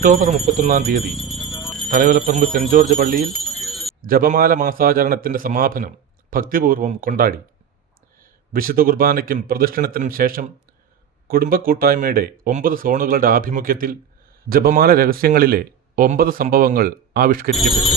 October 31 Thalayolaparambu saint George പള്ളിയിൽ ജപമാല മാസാചരണത്തിൻ്റെ സമാപനം ഭക്തിപൂർവ്വം കൊണ്ടാടി. വിശുദ്ധ കുർബാനയ്ക്കും പ്രദക്ഷിണത്തിനും ശേഷം കുടുംബ കൂട്ടായ്മയുടെ 9 സോണുകളുടെ ആഭിമുഖ്യത്തിൽ ജപമാല രഹസ്യങ്ങളിലെ 9 സംഭവങ്ങൾ ആവിഷ്കരിക്കപ്പെട്ടു.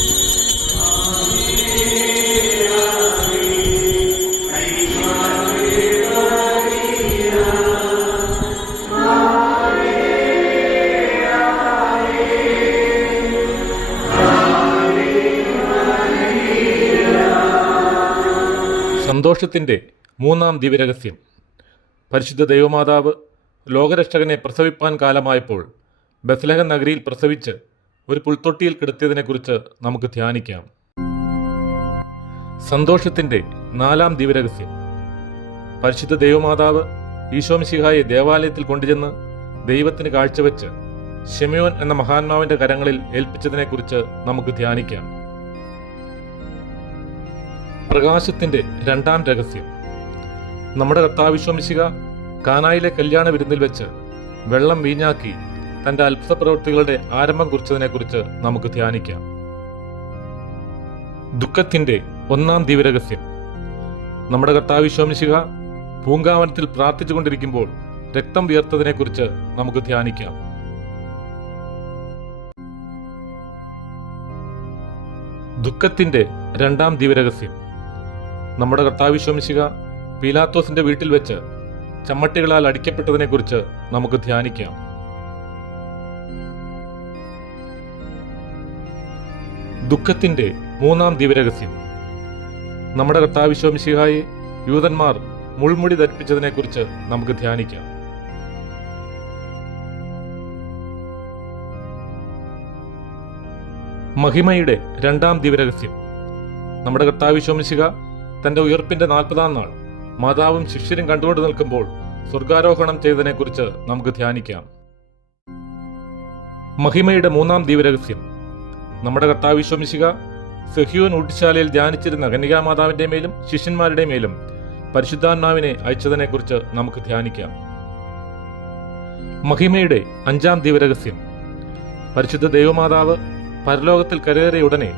സന്തോഷത്തിൻ്റെ 3-ാം ദിവ്യരഹസ്യം. പരിശുദ്ധ ദൈവമാതാവ് ലോകരക്ഷകനെ പ്രസവിപ്പാൻ കാലമായപ്പോൾ ബത്ലഹേം നഗരിയിൽ പ്രസവിച്ച് ഒരു പുൽത്തൊട്ടിയിൽ കിടത്തിയതിനെക്കുറിച്ച് നമുക്ക് ധ്യാനിക്കാം. സന്തോഷത്തിൻ്റെ 4-ാം ദിവ്യരഹസ്യം. പരിശുദ്ധ ദൈവമാതാവ് ഈശോമിശിഹായെ ദേവാലയത്തിൽ കൊണ്ടുചെന്ന് ദൈവത്തിന് കാഴ്ചവെച്ച് ശിമയോൻ എന്ന മഹാത്മാവിൻ്റെ കരങ്ങളിൽ ഏൽപ്പിച്ചതിനെക്കുറിച്ച് നമുക്ക് ധ്യാനിക്കാം. പ്രകാശത്തിൻ്റെ 2-ാം രഹസ്യം. നമ്മുടെ കർത്താവ് ഈശോമിശിഹ കാനായിലെ കല്യാണ വിരുന്നിൽ വെച്ച് വെള്ളം വീഞ്ഞാക്കി തൻ്റെ അത്ഭുത പ്രവൃത്തികളുടെ ആരംഭം കുറിച്ചതിനെക്കുറിച്ച് നമുക്ക് ധ്യാനിക്കാം. ദുഃഖത്തിൻ്റെ 1-ാം ദിവ്യരഹസ്യം. നമ്മുടെ കർത്താവ് ഈശോമിശിഹ പൂങ്കാവനത്തിൽ പ്രാർത്ഥിച്ചുകൊണ്ടിരിക്കുമ്പോൾ രക്തം വിയർത്തതിനെക്കുറിച്ച് നമുക്ക് ധ്യാനിക്കാം. ദുഃഖത്തിൻ്റെ 2-ാം ദിവ്യരഹസ്യം. നമ്മുടെ കർത്താവ് ഈശോമിശിഹ പീലാത്തോസിന്റെ വീട്ടിൽ വെച്ച് ചമ്മട്ടികളാൽ അടിക്കപ്പെട്ടതിനെക്കുറിച്ച് നമുക്ക് ധ്യാനിക്കാം. ദുഃഖത്തിന്റെ 3-ാം ദിവ്യരഹസ്യം. നമ്മുടെ കർത്താവ് ഈശോമിശിഹായെ യൂതന്മാർ മുൾമുടി ധരിപ്പിച്ചതിനെക്കുറിച്ച് നമുക്ക് ധ്യാനിക്കാം. മഹിമയുടെ 2-ാം ദിവ്യരഹസ്യം. നമ്മുടെ കർത്താവ് ഈശോമിശിഹ തന്റെ ഉയർപ്പിന്റെ 40-ാം നാൾ മാതാവും ശിഷ്യരും കണ്ടുകൊണ്ട് നിൽക്കുമ്പോൾ സ്വർഗാരോഹണം ചെയ്തതിനെക്കുറിച്ച് നമുക്ക് ധ്യാനിക്കാം. മഹിമയുടെ 3-ാം ദിവ്യരഹസ്യം. നമ്മുടെ കർത്താവ് ഈശോമിശിഹ സെഹിയോൻ ഊട്ടിശാലയിൽ ധ്യാനിച്ചിരുന്ന കന്യകാമാതാവിന്റെ മേലും ശിഷ്യന്മാരുടെ മേലും പരിശുദ്ധാത്മാവിനെ അയച്ചതിനെക്കുറിച്ച് നമുക്ക് ധ്യാനിക്കാം. മഹിമയുടെ 5-ാം ദിവ്യരഹസ്യം. പരിശുദ്ധ ദൈവമാതാവ് പരലോകത്തിൽ കരേറിയ ഉടനെ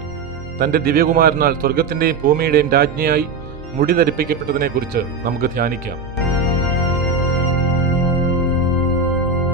തന്റെ ദിവ്യകുമാരനാൽ സ്വർഗത്തിന്റെയും ഭൂമിയുടെയും രാജ്ഞിയായി മുടി ധരിപ്പിക്കപ്പെട്ടതിനെക്കുറിച്ച് നമുക്ക് ധ്യാനിക്കാം.